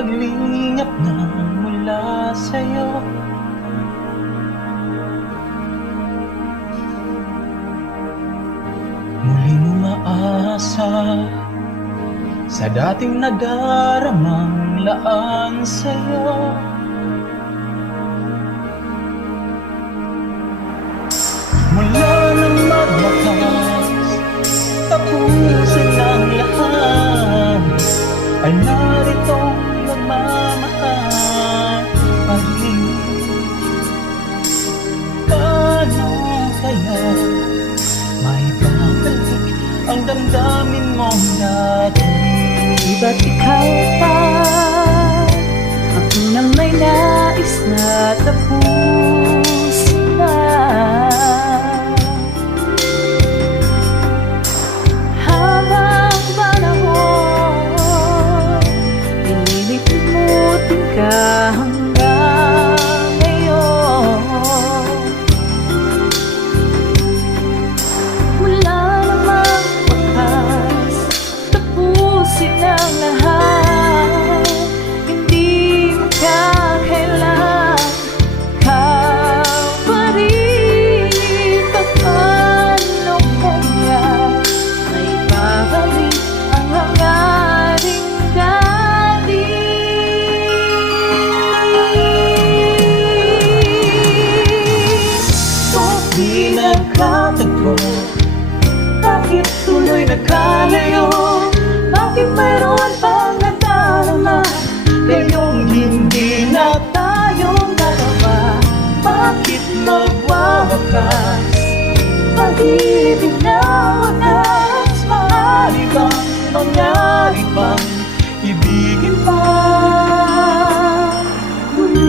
paglingap na mula sa'yo. Muling umaasa sa dating nadaramang laan sa'yo. Mula nang magwakas, tapusin ang lahat, ay naritong nagmamahal pa rin. Paano kaya may babalik ang damdamin mong dati? Ba't ikaw pa ang unang may nais na tapusin na? Habang panahon, pinilimutin ka hanggang ngayon. Wala namang wakas, tapusin ang lahat. Hindi magkakailan, ikaw pa rin. Paano kaya may babalik ang hangaring dati? Kung di nagkatagpo, bakit tuloy nagkalayo? Bakit mayroon pang nadarama Ngayong hindi na tayong dalawa, bakit magwawakas? pag-ibig na wakas? Maaari bang mangyari bang ibigin pa muli?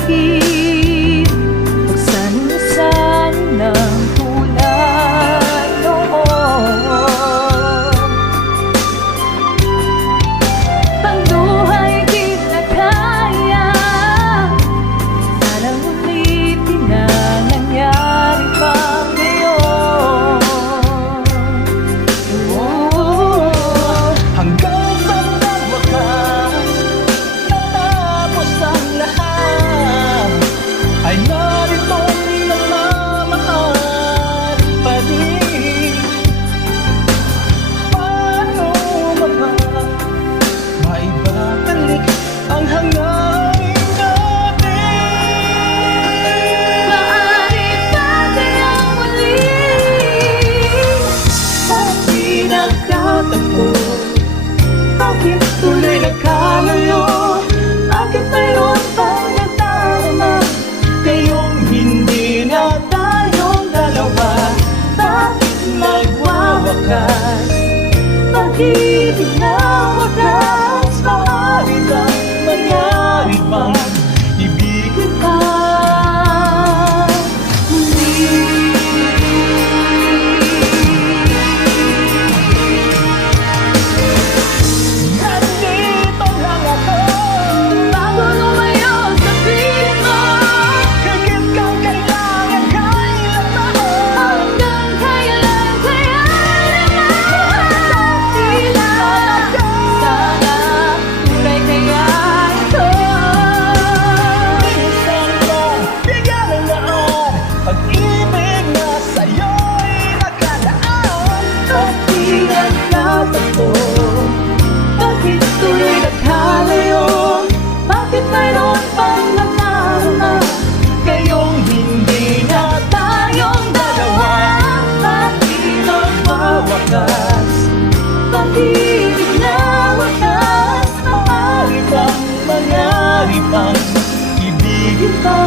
Iibigin pagsanusan ng tulad noon. Pagduhay di na kaya, sanang ulitin na nangyari pa ngayon. Hanggang sa nagwakas, natapos ang lahat, ay naritong nagmamahal pa rin. Paano ba maibabalik ang hangarin natin? Maaari ba kayang muli? Kung di nagkatagpo, bakit tuloy nagkalayo? Bakit mayroon pang nagdarama? Ngayong hindi na tayong dalawa, bakit magwawakas? Pag-ibig na wakas, Maaari bang mangyari bang ibigin ka muli? Nandito lang ako, bago lumayo sa piling mo. higit kang kailangan kailanman. Hanggang kailan kaya naman sila? Sana tunay kaya ito. Minsan lang bigyan ng daan, pag-ibig na sa'yo'y nakalaan. At di nagkatagpo, bakit tuloy nagkalayo? Bakit mayroon pang nadarama? Ngayong hindi na tayong dalawa, Bakit magwawakas? pag-ibig na wakas? Maaari bang mangyari bang ibigin Pa